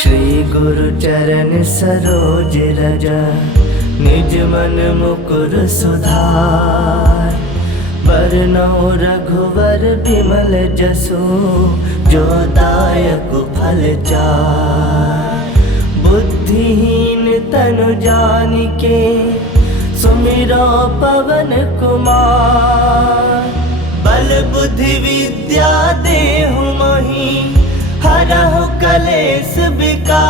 श्री गुरु चरण सरोज रज, निज मन मुकुर सुधार। बरनउँ रघुवर बिमल जसु, जो दायक फल चार। बुद्धिहीन तनु जानिके, सुमिरो पवन कुमार। बल बुद्धि विद्या देहु मोहि, हरहु कलेश विकार।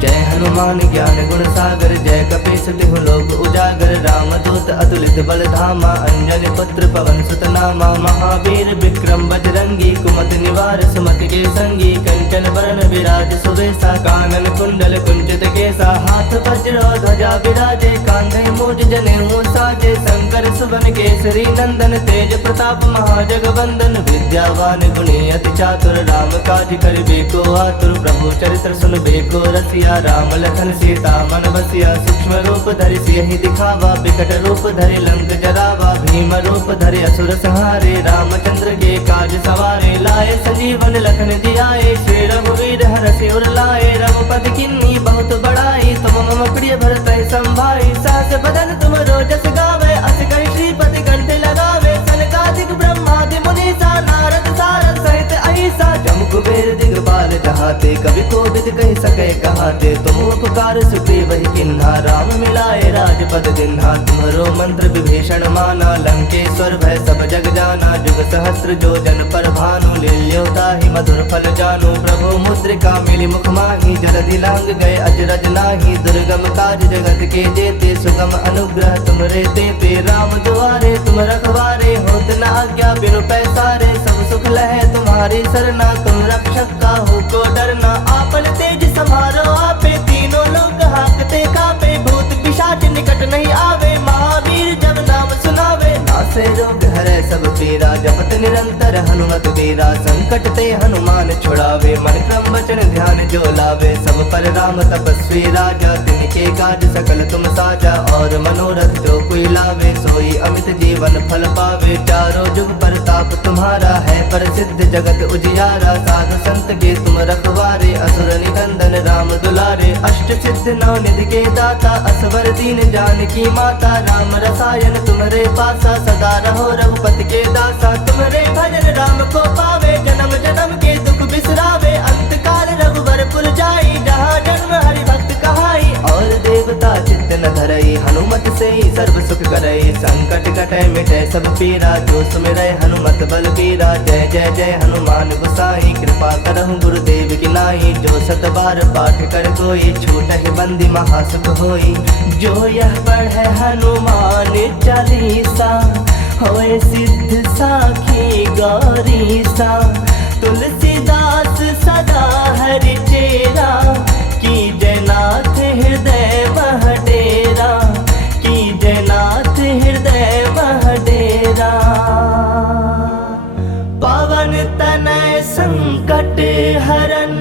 जय हनुमान ज्ञान गुण सागर, जय कपीस तिहु लोक उजागर। रामदूत अतुलित बल धामा, अंजनी पुत्र पवन सुत नामा। महावीर विक्रम बजरंगी, कुमति निवार सुमति के संगी। कंचन बरन विराज सुबेसा, कानन कुंडल कुंचित केसा। हाथ वज्र ध्वजा विराजे, कांधे मूज जनेऊ साजे। शंकर सुवन केसरी नंदन, तेज प्रताप महाजगवंदन। विद्यावान गुणी अति चातुर, राम काज करिबे को आतुर। प्रभु चरित्र सुनबे को रसिया, राम लखन सीता मन बसिया। सूक्ष्म रूप धरि सियहि दिखावा, बिकट रूप धरि लंक जरावा। भीम रूप धरि असुर संहारे, रामचंद्र के काज सवारे। लाए संजीवन लखन जियाए, श्री रघुवीर हरषि उर लाए। रघुपति किन्नी बहुत बड़ाई, तुम मम प्रिय भरतहि संभाई। सहस बदन तुम रोजस गावे, अस कहि श्रीपति कंठ लगावे। सनकादिक ब्रह्मादि मुनीसा, नारद सारद सहित अहिसा। जम कुबेर दिगपाल जहाते, कवि कोविद कहि सकै कहाते। तुम उपकार सुग्रीव ही किन्हा, राम मिलाए राजपद दिन्हा। तुम्हरो मंत्र विभीषण माना, लंकेश्वर भय सब जग जाना। जुग सहस्त्र जो जन पर भानु, लील्यो ताहि मधुर फल जानु। प्रभु मुद्रिका मिली मुख माहि, जलधि लांग गए अजरज नाही। दुर्गम काज जगत के जेते, सुगम अनुग्रह तुमरे तेते। राम दुआरे तुम रखवारे, होत न आज्ञा बिनु पैसारे। सब सुख लहै तुम्हारी सरना, तुम रक्षक काहू को डरना। आपन तेज समारो आपे, तीनों लोग हांकते कापे। भूत पिशाच निकट नहीं आवे, महावीर जब नाम सुनावे। नासे रोग हरै सब पीरा, जपत निरंतर हनुमत बीरा। संकट ते हनुमान छुड़ावे, मन क्रम वचन ध्यान जो लावे। सब पर राम तपस्वी राजा, तिनके काज सकल तुम साजा। और मनोरथ जो कोई लावे, सोई अमित जीवन फल पावे। चारों जुग परताप तुम्हारा है, प्रसिद्ध जगत उजियारा। साधु संत के तुम रखवारे, असुर निकंदन राम दुलारे। अष्ट सिद्ध नौ निधि के दाता, असवर दीन जानकी माता। राम रसायन तुम्हारे पासा, सदा रहो रघुपति के दासा। तुम्हारे भजन राम को पावे, जन्म जन्म के दुख बिसरावे। अंत काल रघुवर पुर जाई, जहाँ जन्म हरि भक्त कहाई। और देवता चित्त न धरई, हनुमत से ही सर्व सुख करई। संकट कटै मिटै सब पीरा, जो सुमिरै हनुमत बल बीरा। जय जय जय हनुमान गोसाई, कृपा करहु गुरुदेव की नाई। जो सत बार पाठ कर कोई, छूटहि बंदी महासुख होई। जो यह पढ़ै हनुमान चालीसा, होए सिद्ध साखी गौरीसा। तुलसीदास सदा हरि चेरा, की जयनाथ हृदय मह डेरा। की जयनाथ हृदय मह डेरा। पवन तनय संकट हरन,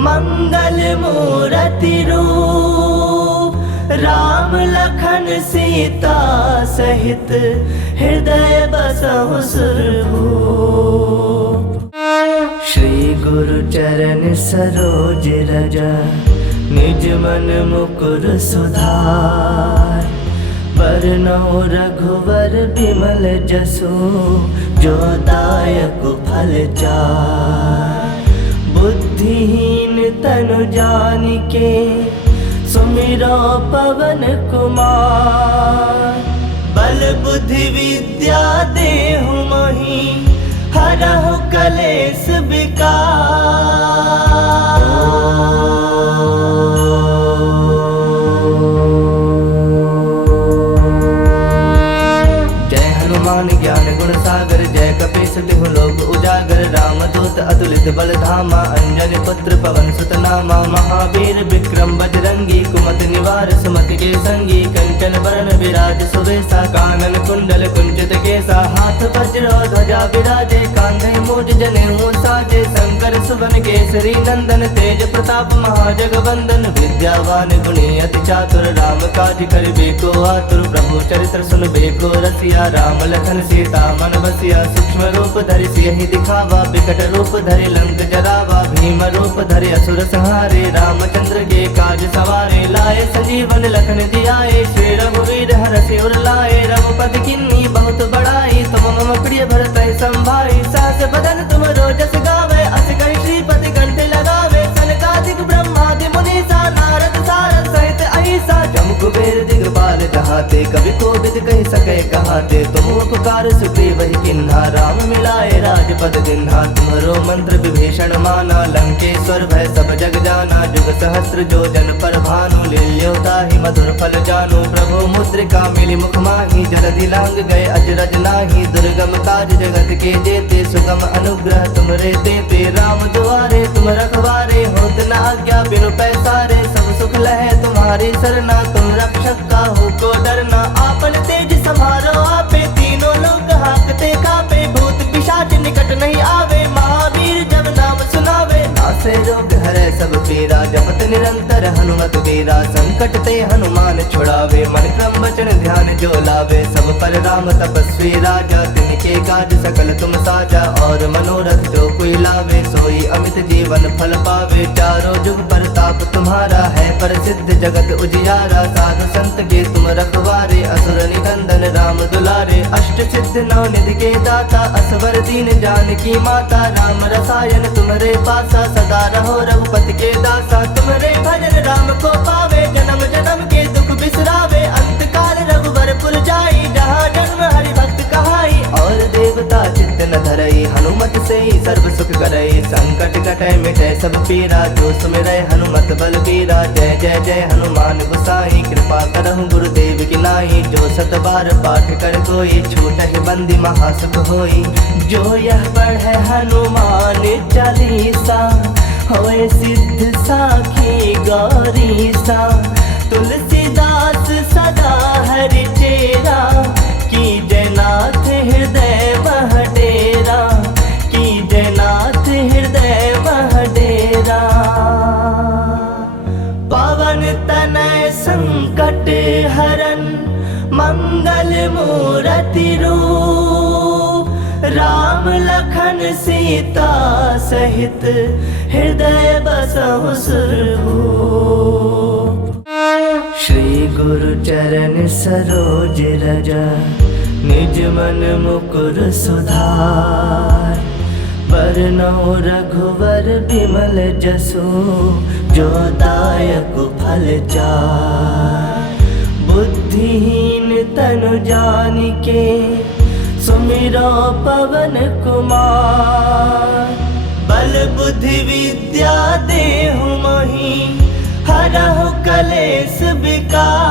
मंगल मूरति रूप। राम लखन सीता सहित, हृदय बसहु सुरभूप। श्री गुरु चरण सरोज रज, निज मन मुकुर सुधार। बरनउँ रघुवर बिमल जसु, जो दायक फल चार। बुद्धिहीन तनु जानिके, सुमिरो पवन कुमार। बल बुद्धि विद्या देहु मोहि, हरहु कलेश विकार। जय हनुमान ज्ञान गुण सागर, जय कपीस तिहु लोक उजागर। रामदूत अतुलित अतुलित बल धामा अंजनी पुत्र पवन सुत नामा महावीर विक्रम बजरंगी कुमति निवार सुमति के संगी कंचन बरन विराज सुवेशा कानन कुंडल कुंचित केसा हाथ वज्र ध्वजा विराजे कांधे मूज जनेऊ साजे शंकर सुवन केसरी नंदन तेज प्रताप महाजगवंदन विद्यावान गुणी अति चातुर राम काज करिबे को आतुर प्रभु चरित्र सुनबे को रसिया राम लखन सीता मन बसिया सूक्ष्म रूप धरि सियहि दिखावा विकट रूप धरि लंक जरावा भीम रूप धरि असुर संहारे रामचंद्र के काज सवारे लाए संजीवन लखन दियाए श्री रघुवीर हरषि उर लाए रघुपति किन्नी बहुत बड़ाई तुम मम प्रिय भरत संभाई सास बदन तुम रोजस गावे अस कहि श्रीपति कंठ लगावे सनकादिक ब्रह्मादि मुनीसा नारद सारद सहित अहिसा जम कुबेर दिगपाल जहाते कवि कोविद कहि सके कहाते तुम उपकार सुग्रीव ही किन्हा राम मिलाए राजपद दिन्हा तुम्हरो मंत्र विभीषण माना लंकेश्वर भय सब जग जाना जुग सहस्त्र जो जन पर भानु लील्योताहि मधुर फल जानु प्रभु मुद्रिका मिली मुख माही जलधि लांग गए अजरज नाही दुर्गम काज जगत के जेते सुगम अनुग्रह तुमरे तेते राम दुआरे तुम रखवारे होत न आज्ञा बिनु पैसारे सब सुख लहे तुम्हारी सरना तुम रक्षक काहू को डरना आपन तेज समारो आपे तीनों लोग हाकते कापे भूत पिशाच निकट नहीं आवे महावीर जब नाम सुनावे नासे रोग हरे सब पीरा जपत निरंतर हनुमत वीरा संकट ते हनुमान छुड़ावे मन क्रम वचन ध्यान जो लावे सब पर राम तपस्वी राजा तिनके काज सकल तुम साजा और मनोरथ जो कोई लावे सोई अमित जीवन फल पावे चारों जुग प्रताप तुम्हारा है प्रसिद्ध जगत उजियारा साधु संत के तुम रखवारे असुर निकंदन राम दुलारे अष्ट सिद्ध नौ निधि के दाता असवर दीन जानकी माता राम रसायन तुम्हारे पासा सदा रहो रघुपति के दासा तुम्हारे भजन राम को पावे जन्म जन्म के दुख बिसरावे अंत काल रघुवर पुर जाई जहाँ जन्म हरि भक्त कहाई और देवता चित्त न धरई हनुमत से ही सर्व सुख करई संकट कटै मिटै सब पीरा जो सुमिरै हनुमत बल बीरा जय जय जय हनुमान गोसाई कृपा करहु गुरुदेव की नाई जो सत बार पाठ कर कोई छूटहि बंदी महासुख होई जो यह पढ़े हनुमान चालीसा होए सिद्ध साखी गौरीसा तुलसीदास सदा हरि चेरा की जयनाथ हृदय मह डेरा की जयनाथ हृदय मह डेरा पवन तनय संकट हरन मंगल मूरति रूप राम लखन सीता सहित हृदय बसहु सुरभूप श्री गुरु चरण सरोज रज निज मन मुकुर सुधार बरनौ रघुवर बिमल जसु जो दायक फल चार बुद्धिहीन तनु जानिके सुमिरो पवन कुमार बल बुद्धि विद्या देहु मोहि हरहु कलेश विकार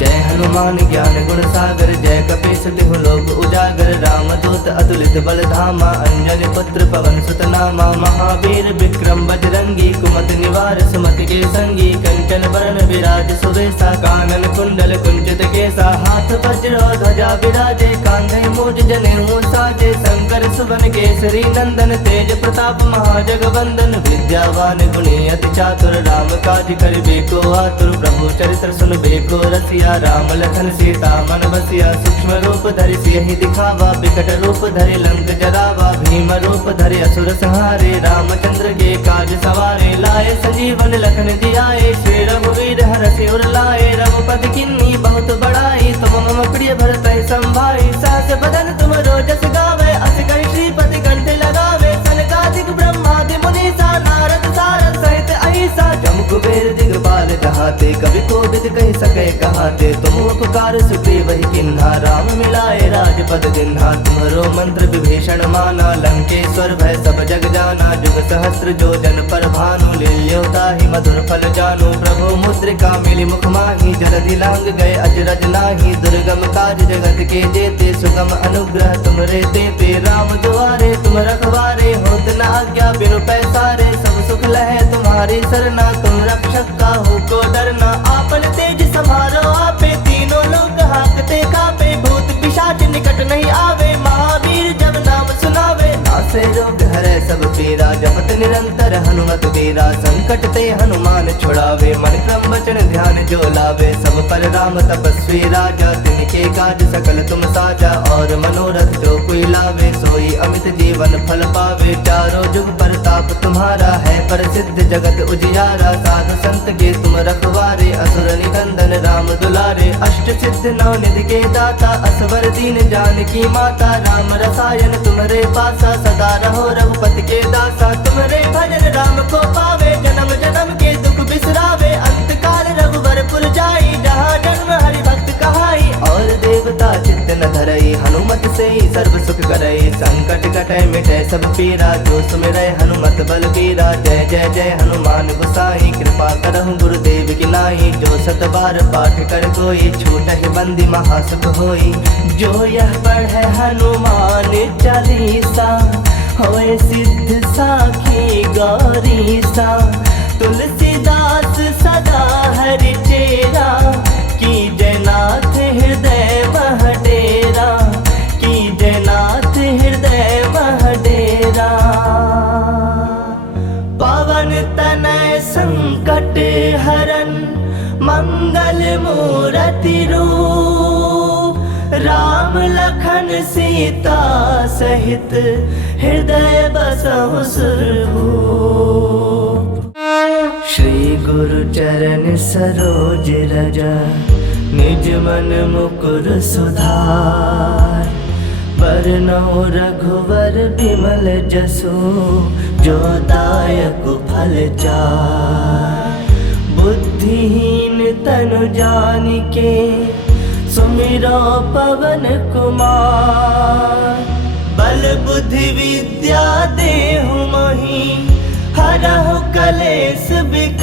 जय हनुमान ज्ञान गुण सागर जय कपीस तिहु लोक उजागर रामदूत अतुलित बल धामा अंजनी पुत्र पवन सुत नामा महावीर विक्रम बजरंगी कुमति निवार सुमति के संगी कंचन बरन विराज सुवेशा कानन कुंडल कुंचित केसा हाथ वज्र ध्वजा विराजे कांधे मूज जनेऊ साजे शंकर सुवन केसरी नंदन तेज प्रताप महाजगवंदन विद्यावान गुणी अति चातुर राम काज करिबे को आतुर प्रभु चरित्र सुनबे को रसिया राम लखन सीता मन बसिया सूक्ष्म रूप धरि सियहि दिखावा विकट रूप धरि लंक जरावा भीम रूप धरि असुर संहारे रामचंद्र के काज सवारे लाए संजीवन लखन दियाए श्री रघुवीर हरषि उर लाए रघुपति किन्नी बहुत बड़ाई तुम मम प्रिय भरत संभाई सास बदन तुम रोजस गावे अस कहि श्रीपति कंठ लगावे सनकादिक ब्रह्मादि मुनीसा नारद सारद सहित अहिसा जम कुबेर दिगपाल जहाते कवि कोविद कहि सके कहाते तुम उपकार सुग्रीव ही किन्हा राम मिलाए राजपद पद दिन्हा तुम्हरो मंत्र विभीषण माना लंकेश्वर भय सब जग जाना जुग सहस्त्र जो जन पर भानु लील्योता ही मधुर फल जानु प्रभु मुद्रिका मिली मुख माही जलधि लांग गए अजरज नाही दुर्गम काज जगत के जेते सुगम अनुग्रह तुमरे देते राम दुआरे तुम रखवारे होत न आज्ञा बिनु पैसारे सब सुख लहे तुम्हारी सरना तुम रक्षक का हो को डरना आपन तेज संभारो आपे तीनों लोग हाकते कापे भूत पिशाच निकट नहीं आवे महावीर जब नाम सुनावे नासे रोग हरे सब पीरा जपत निरंतर हनुमत वीरा संकट ते हनुमान छुड़ावे मन क्रम वचन ध्यान जो लावे सब पर राम तपस्वी राजा तिनके काज सकल तुम साजा और मनोरथ जो कोई लावे सोई अमित जीवन फल पावे चारों जुग परताप तुम्हारा है प्रसिद्ध जगत उजियारा साधु संत के तुम रखवारे असुर निकंदन राम दुलारे अष्ट सिद्ध नौ निधि के दाता असवर दीन जानकी माता राम रसायन तुम्हारे पासा सदा रहो रघुपति के दासा तुम्हारे भजन राम को पावे जन्म जन्म के दुख बिसरावे अंत काल रघुवर पुर जाई जहाँ जन्म हरि भक्त कहाई और देवता चित्त न धरई हनुमत से ही सर्व सुख करई संकट कटै मिटै सब पीरा जो सुमिरै हनुमत बल बीरा जय जय जय हनुमान गोसाई कृपा करहु गुरुदेव की नाई जो सत बार पाठ कर कोई छूटहि बंदी महासुख होई जो यह पढ़े हनुमान चालीसा होए सिद्ध साखी गौरीसा तुलसीदास सदा हरि चेरा की जयनाथ हृदय मह डेरा की जयनाथ हृदय मह डेरा पवन तनय संकट हरन मंगल मूरति रूप राम लखन सीता सहित हृदय बसहु सुरभूप श्री गुरु चरण सरोज रज निज मन मुकुर सुधार बरनौ रघुवर बिमल जसु जो दायक फल चार बुद्धिहीन तनु जानिके सुमिरो पवन कुमार बल बुद्धि विद्या देहु मोहि हरहु कलेश विकार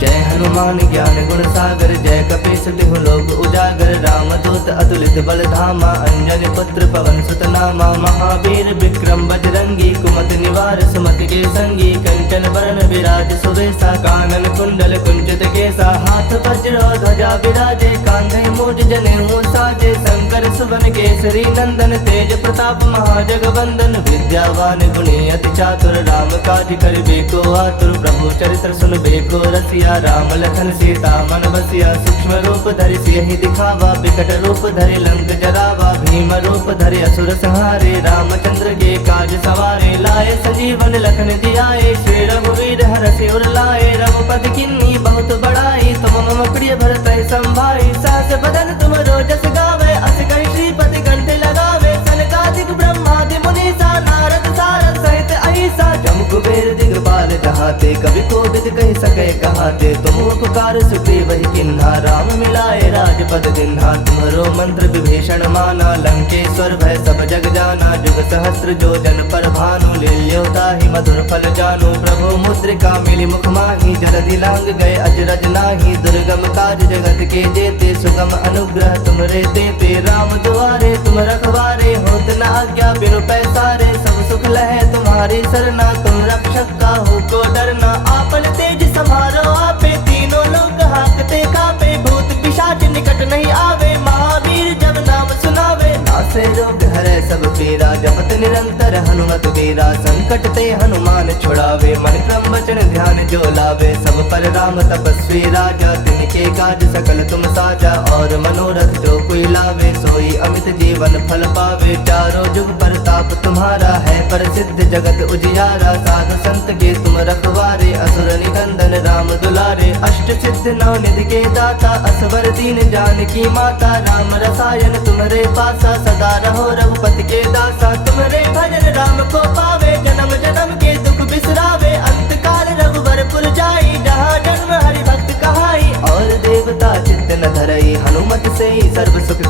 जय हनुमान ज्ञान गुण सागर जय कपीस तिहु लोक उजागर रामदूत अतुलित बल धामा अंजनी पुत्र पवन सुत नामा महावीर विक्रम बजरंगी कुमति निवार सुमति के संगी कंचन वरण विराज सुवेशा कानन कुंडल कुंचित केसा हाथ वज्र ध्वजा विराजे कांधे मूज जनेऊ साजे शंकर सुवन केसरी नंदन तेज प्रताप महाजगवंदन विद्यावान गुणी अति चातुर राम काज करिबे को आतुर प्रभु चरित्र सुनबे को रसिया राम लखन सीता मन बसिया सूक्ष्म रूप धरि सियहि दिखावा विकट रूप धरि लंक जरावा भीम रूप धरि असुर संहारे रामचंद्र के काज सवारे लाए संजीवन लखन जियाए श्री रघुवीर हरषि उर लाए रघुपति किन्नी बहुत बड़ाई तुम मम प्रिय भरत संभाई सहस बदन तुम रोजस गावे अस कहि श्रीपति कंठ लगावे सनकादिक ब्रह्मादि मुनीसा नारद सारद सहित अहिसा जम कुबेर दिगपाल जहाते कवि कोविद कहि सके कहाते तुम उपकार सुग्रीव वही किन्हा राम मिलाए राजपद दिन्हा तुम्हरो मंत्र विभीषण माना लंकेश्वर भय सब जग जाना जुग सहस्त्र जो जन पर भानु लील्योता ही मधुर फल जानु प्रभु मुद्रिका मिली मुख माही जलधि लांग गए अजरज नाही दुर्गम काज जगत के जेते सुगम अनुग्रह तुमरे देते राम दुआरे तुम रखवारे होत न आज्ञा बिनु पैसारे सब सुख लहे तुम्हारी सरना तुम रक्षक का हो को डरना आपन तेज संभारो आपे तीनों लोग हाकते कापे भूत पिशाच निकट नहीं आवे महावीर जब नाम सुनावे नासे रोग हरे सब पीरा जपत निरंतर हनुमत वीरा संकट ते हनुमान छुड़ावे मन क्रम वचन ध्यान जो लावे सब पर राम तपस्वी राजा तिनके काज सकल तुम साजा और मनोरथ जो कोई लावे सोई अमित जीवन फल पावे चारों जुग परताप तुम्हारा है प्रसिद्ध जगत उजियारा साधु संत के तुम रखवारे असुर निकंदन राम दुलारे अष्ट सिद्ध नौ निधि के दाता असवर दीन जानकी माता राम रसायन तुम्हारे पासा सदा रहो रघुपति के दासा तुम्हारे भजन राम को पावे जन्म जन्म के दुख बिसरावे अंत काल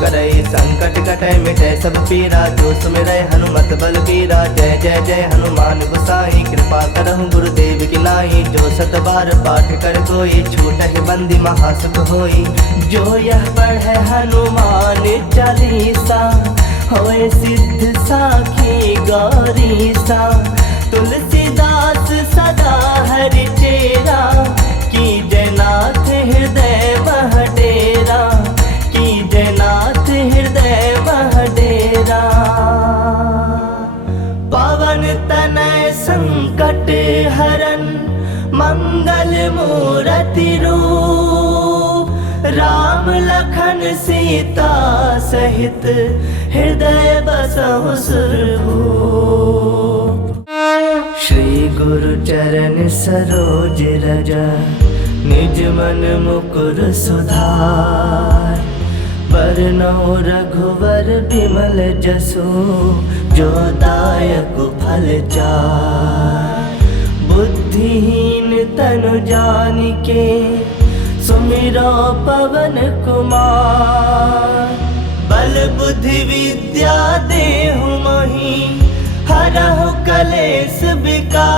करे संकट कटे मिटे सब पीरा जो सुमिरै हनुमत बलबीरा। जय जय जय हनुमान गोसाई कृपा करहु गुरुदेव की नाई। जो सत बार पाठ कर कोई छूटहि बंदी महासुख होई। जो यह पढ़े हनुमान चालीसा होए सिद्ध साखी गौरीसा। तुलसीदास सदा हरि चेरा की जयनाथ हृदय वह डेरा। की जयनाथ हृदय वह डेरा। पवन तनय संकट हरन मंगल मूरति रूप। राम लखन सीता सहित हृदय बसहु सुरभूप। श्री गुरु चरण सरोज रज निज मन मुकुर सुधार। बरनौ रघुवर बिमल जसु जो दायक फल चार। बुद्धिहीन तनु जानिके सुमिरो पवन कुमार। बल बुद्धि विद्या देहु मोहि हरहु कलेश विकार।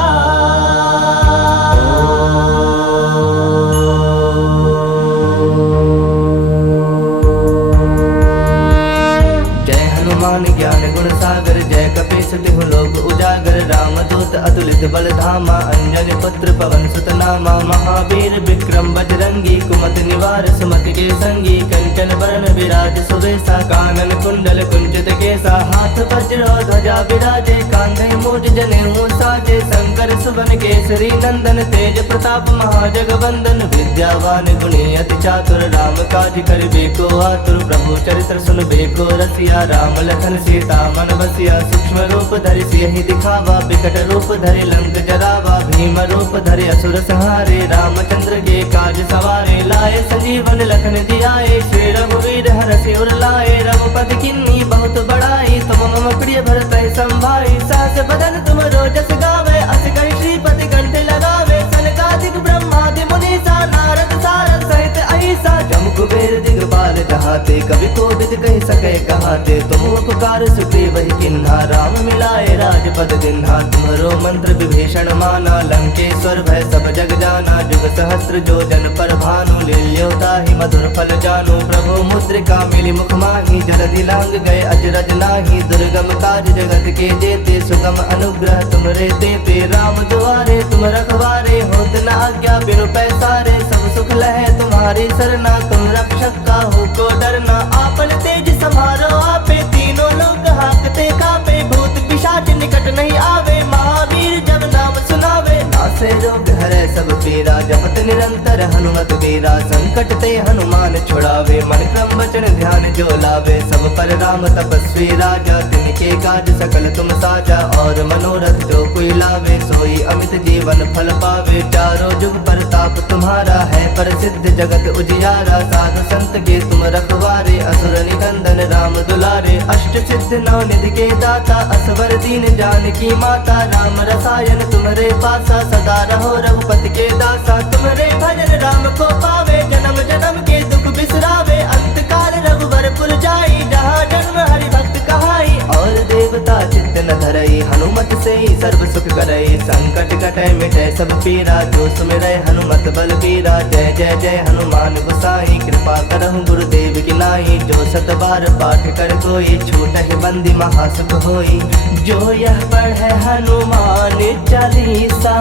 जय हनुमान ज्ञान गुण सागर जय कपीस तिहु लोक उजागर। रामदूत अतुलित बल धामा अंजनी पुत्र पवन सुत नामा। महावीर विक्रम बजरंगी कुमति निवार सुमति के संगी। कंचन बरन विराज सुवेशा कानन कुंडल कुंचित केसा। हाथ वज्र ध्वजा विराजे कांधे मूज जनेऊ साजे। शंकर सुवन केसरी नंदन तेज प्रताप महाजगवंदन। विद्यावान गुणी अति चातुर राम काज करिबे को आतुर। प्रभु चरित्र सुनबे को रसिया राम लखन सीता मन बसिया। सूक्ष्म रूप धरि सियहि दिखावा विकट रूप धरि लंक जरावा। भीम रूप धरि असुर संहारे रामचंद्र के काज सवारे। लाए संजीवन लखन जियाए श्री रघुवीर हरषि उर लाए। रघुपति किन्नी बहुत बड़ाई तुम मम प्रिय भरतहि संभाई। सहस बदन तुम रोजस गावे अस कहि श्रीपति कंठ लगावे। सनकादिक ब्रह्मादि मुनीसा नारद सारद सहित अहिसा। जम कुबेर दिगपाल जहाते कवि कोविद कहि सकै कहाते। तुम उपकार सुग्रीव ही किन्हा राम मिलाए राजपद दिन्हा। तुम्हरो मंत्र विभीषण माना लंकेश्वर भय सब जग जाना। जुग सहस्त्र जो जन पर भानु लील्यो ताहि मधुर फल जानु। प्रभु मुद्रिका मिली मुख माहि जलधि लांग गए अजरज नाही। दुर्गम काज जगत के जेते सुगम अनुग्रह तुमरे तेते। राम दुआरे तुम रखवारे होत न आज्ञा बिनु पैसारे। सब सुख लहे तुम्हारी सरना तुम रक्षक काहू को डरना। आपन तेज समारो आपे तीनों लोग हाकते कापे। भूत पिशाच निकट नहीं आवे महावीर जब नाम सुनावे। नासे रोग हरै सब पीरा जपत निरंतर हनुमत वीरा। संकट ते हनुमान छुड़ावे मन क्रम वचन ध्यान जो लावे। सब पर राम तपस्वी राजा तिनके काज सकल तुम साजा। और मनोरथ जो कोई लावे सोई अमित जीवन फल पावे। चारों जुग परताप तुम्हारा है प्रसिद्ध जगत उजियारा। साधु संत के तुम रखवारे असुर निकंदन राम दुलारे। अष्ट सिद्ध नौ निधि के दाता असवर दीन जानकी माता। राम रसायन तुम्हारे पासा सदा रहो रघुपति के दासा। तुम्हारे भजन राम को पावे जन्म जन्म के दुख बिसरावे। अंत काल रघुवर पुर जाई जहाँ जन्म हरि भक्त कहाई। और देवता चित्त न धरई हनुमत से ही सर्व सुख करई। संकट कटे मिटे सब पीरा जो सुमिरै हनुमत बलबीरा। जय जय जय हनुमान गोसाई कृपा करहु गुरुदेव की नाई। जो सत बार पाठ कर कोई छूटहि बंदी महासुख होई। जो यह पढ़े हनुमान चालीसा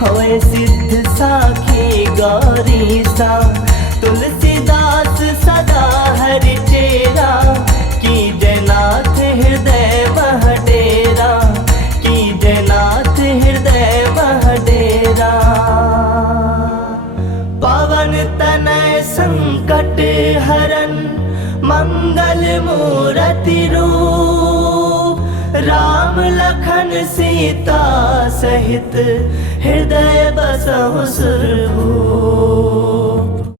होए सिद्ध साखी गौरीसा। तुलसीदास सदा हरि चेरा की जयनाथ हृदय वह डेरा। की जयनाथ हृदय वह डेरा। पवन तनय संकट हरन मंगल मूरति रूप। राम लखन सीता सहित हृदय बसहु सुरभूप।